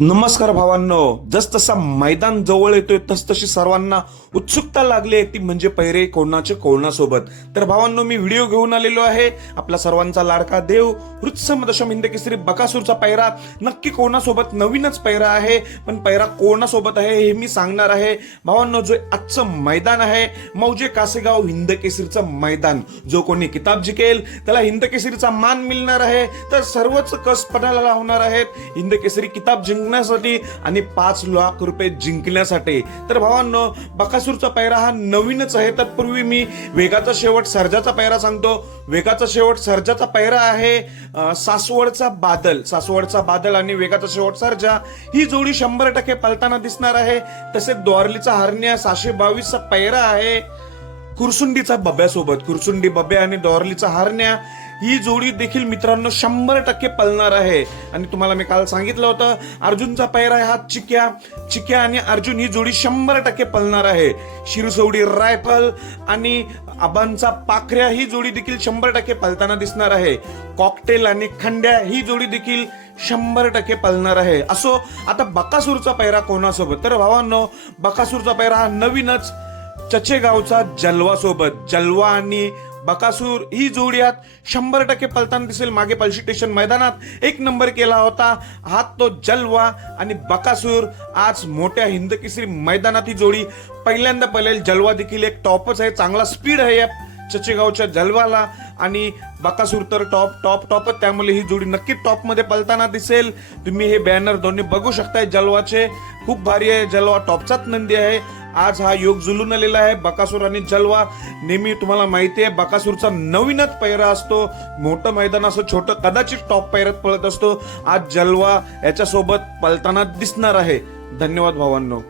नमस्कार भावांनो. जसतसा मैदान जवळ येतोय तसतशी सर्वांना उत्सुकता लागली आहे ती म्हणजे पहिरे कोणाचे कोणासोबत. तर भावांनो मी व्हिडिओ घेऊन आलेलो आहे. आपला सर्वांचा लाडका देव वृत्सम दशम हिंद केसरी बकासूरचा पैरा. नक्की कोणासोबत नवीनच पैरा आहे पण पैरा कोणासोबत आहे हे मी सांगणार आहे. भावांनो जो आजचं मैदान आहे मौजे कासेगाव हिंद केसरीचं मैदान. जो कोणी किताब जिकेल त्याला हिंद केसरीचा मान मिळणार आहे. तर सर्वच कस पणाला लावणार आहेत. हिंद केसरी किताब जिंकण्यासाठी आणि पाच लाख रुपये जिंकण्यासाठी. तर भावांनो बकासूरचा पैरा हा नवीनच आहे. तत्पूर्वी मी वेगाचा शेवट सर्जाचा पैरा सांगतो. वेगाचा शेवट सर्जाचा पैरा आहे सासवडचा बादल. सासवडचा बादल आणि वेगाचा शेवट सर्जा. ही जोडी शंभर टक्के पलताना दिसणार आहे. तसेच द्वारलीचा हरण्या सहाशे बावीसचा पैरा आहे. कुरसुंडीचा बब्यासोबत. कुरसुंडी बब्या आणि द्वारलीचा हारण्या. ही जोडी देखील मित्रांनो शंभर टक्के पलणार आहे. आणि तुम्हाला मी काल सांगितलं होतं अर्जुनचा पैरा आहे हा चिक्या. चिक्या आणि अर्जुन ही जोडी शंभर टक्के पलणार आहे. शिरसोडी रायफल आणि आबांचा पाखऱ्या ही जोडी देखील शंभर टक्के पलताना दिसणार आहे. कॉकटेल आणि खंड्या ही जोडी देखील शंभर टक्के पलणार आहे. असो आता बकासूरचा पैरा कोणासोबत? तर भावांनो बकासूरचा पैरा हा नवीनच चचेगावचा जलवा सोबत जलवा आणि बकासूर ही जोडी आत शंभर टक्के पलताना दिसेल. मागे पल्शी स्टेशन मैदानात एक नंबर केला होता. हात तो जलवा आणि बकासूर आज मोठ्या हिंद केसरी मैदानात ही जोडी. पहिल्यांदा पळेल जलवा देखील एक टॉपच आहे. चांगला स्पीड आहे या चचेगावच्या जलवाला आणि बकासूर तर टॉप टॉप टॉपच त्यामुळे ही जोडी नक्की टॉपमध्ये पलताना दिसेल. तुम्ही हे बॅनर दोन्ही बघू शकताय. जलवाचे खूप भारी आहे. जलवा टॉपचाच नंदी आहे. आज हा योग जुलून आलेला आहे. बकासूर आणि जलवा नेहमी तुम्हाला माहिती आहे बकासूरचा नवीनच पैरा असतो. मोठं मैदान असं छोटं कदाचित टॉप पैरात पळत असतो. आज जलवा याच्यासोबत पलताना दिसणार आहे. धन्यवाद भावांनो.